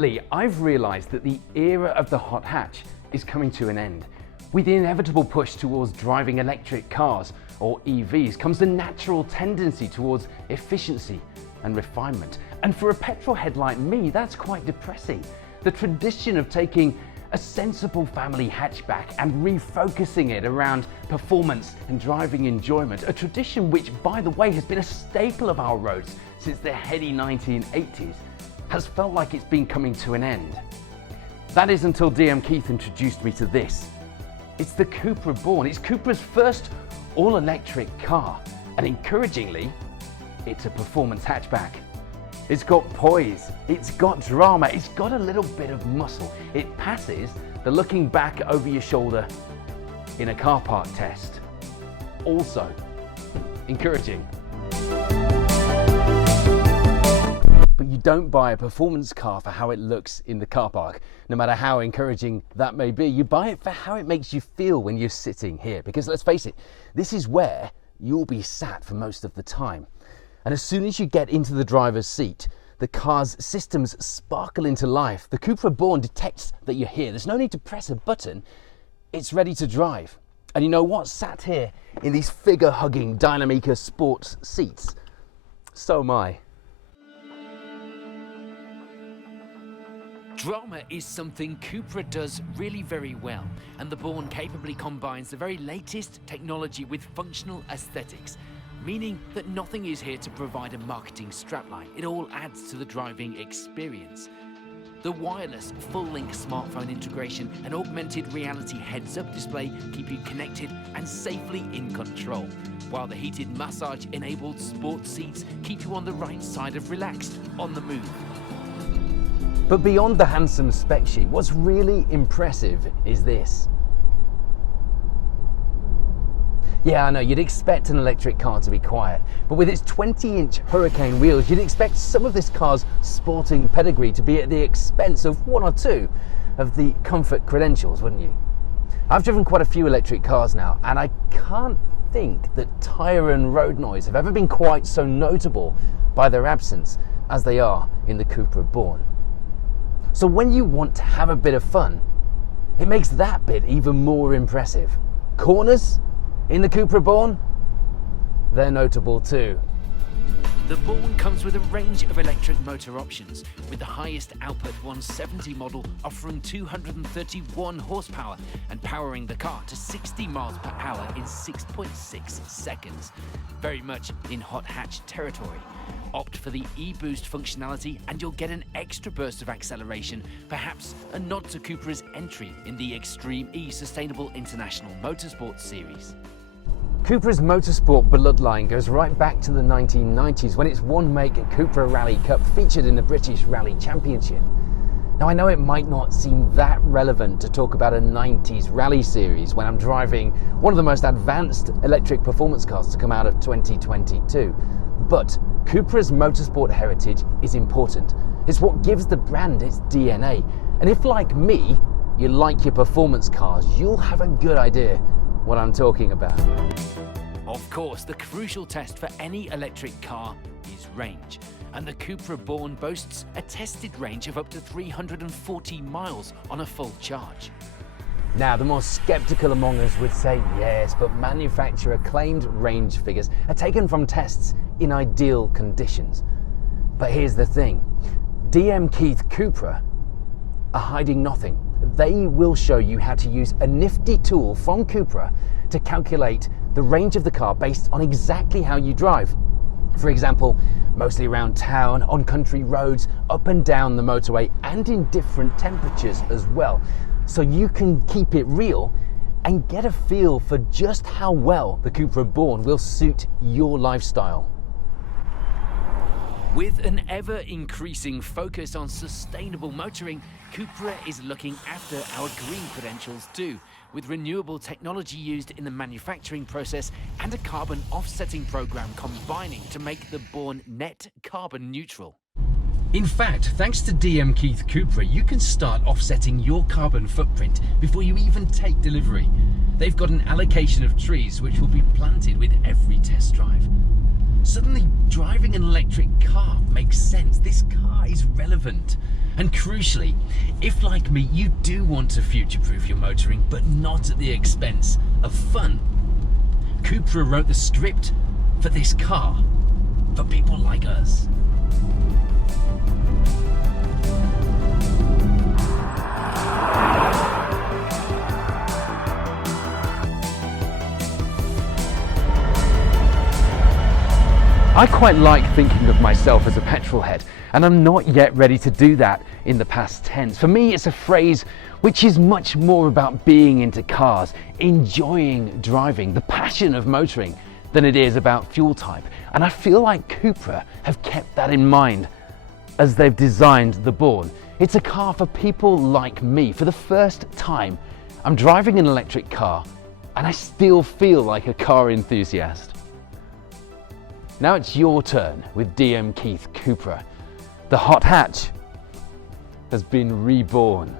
Lately, I've realized that the era of the hot hatch is coming to an end. With the inevitable push towards driving electric cars, or EVs, comes the natural tendency towards efficiency and refinement. And for a petrol head like me, that's quite depressing. The tradition of taking a sensible family hatchback and refocusing it around performance and driving enjoyment, a tradition which, by the way, has been a staple of our roads since the heady 1980s, has felt like it's been coming to an end. That is until DM Keith introduced me to this. It's the Cupra Born. It's Cupra's first all-electric car, and encouragingly, it's a performance hatchback. It's got poise, it's got drama, it's got a little bit of muscle. It passes the looking back over your shoulder in a car park test. Also encouraging. But you don't buy a performance car for how it looks in the car park, no matter how encouraging that may be. You buy it for how it makes you feel when you're sitting here, because let's face it, this is where you'll be sat for most of the time. And as soon as you get into the driver's seat, the car's systems sparkle into life. The Cupra Born detects that you're here. There's no need to press a button. It's ready to drive. And you know what? Sat here in these figure-hugging Dynamica sports seats, so am I. Drama is something Cupra does really very well, and the Born capably combines the very latest technology with functional aesthetics, meaning that nothing is here to provide a marketing strapline. It all adds to the driving experience. The wireless full-link smartphone integration and augmented reality heads-up display keep you connected and safely in control, while the heated massage-enabled sports seats keep you on the right side of relaxed, on the move. But beyond the handsome spec sheet, what's really impressive is this. Yeah, I know, you'd expect an electric car to be quiet, but with its 20-inch Hurricane wheels, you'd expect some of this car's sporting pedigree to be at the expense of one or two of the comfort credentials, wouldn't you? I've driven quite a few electric cars now, and I can't think that tyre and road noise have ever been quite so notable by their absence as they are in the Cupra Born. So when you want to have a bit of fun, it makes that bit even more impressive. Corners in the Cupra Born, they're notable too. The Born comes with a range of electric motor options, with the highest output 170 model offering 231 horsepower and powering the car to 60 miles per hour in 6.6 seconds. Very much in hot hatch territory. Opt for the e-boost functionality and you'll get an extra burst of acceleration, perhaps a nod to Cupra's entry in the Extreme E Sustainable International Motorsport Series. Cupra's motorsport bloodline goes right back to the 1990s when its one-make Cupra Rally Cup featured in the British Rally Championship. Now I know it might not seem that relevant to talk about a 90s rally series when I'm driving one of the most advanced electric performance cars to come out of 2022, but Cupra's motorsport heritage is important. It's what gives the brand its DNA. And if, like me, you like your performance cars, you'll have a good idea what I'm talking about. Of course, the crucial test for any electric car is range. And the Cupra Born boasts a tested range of up to 340 miles on a full charge. Now, the more skeptical among us would say yes, but manufacturer-claimed range figures are taken from tests in ideal conditions. But here's the thing, DM Keith Cupra are hiding nothing. They will show you how to use a nifty tool from Cupra to calculate the range of the car based on exactly how you drive. For example, mostly around town, on country roads, up and down the motorway, and in different temperatures as well. So you can keep it real and get a feel for just how well the Cupra Born will suit your lifestyle. With an ever-increasing focus on sustainable motoring, Cupra is looking after our green credentials too, with renewable technology used in the manufacturing process and a carbon offsetting program combining to make the Born net carbon neutral. In fact, thanks to DM Keith Cupra, you can start offsetting your carbon footprint before you even take delivery. They've got an allocation of trees which will be planted with every test drive. Suddenly, driving an electric car makes sense. This car is relevant. And crucially, if like me, you do want to future-proof your motoring, but not at the expense of fun, Cupra wrote the script for this car, for people like us. I quite like thinking of myself as a petrol head, and I'm not yet ready to do that in the past tense. For me, it's a phrase which is much more about being into cars, enjoying driving, the passion of motoring, than it is about fuel type. And I feel like Cupra have kept that in mind as they've designed the Born. It's a car for people like me. For the first time, I'm driving an electric car, and I still feel like a car enthusiast. Now it's your turn with DM Keith Cupra. The hot hatch has been reborn.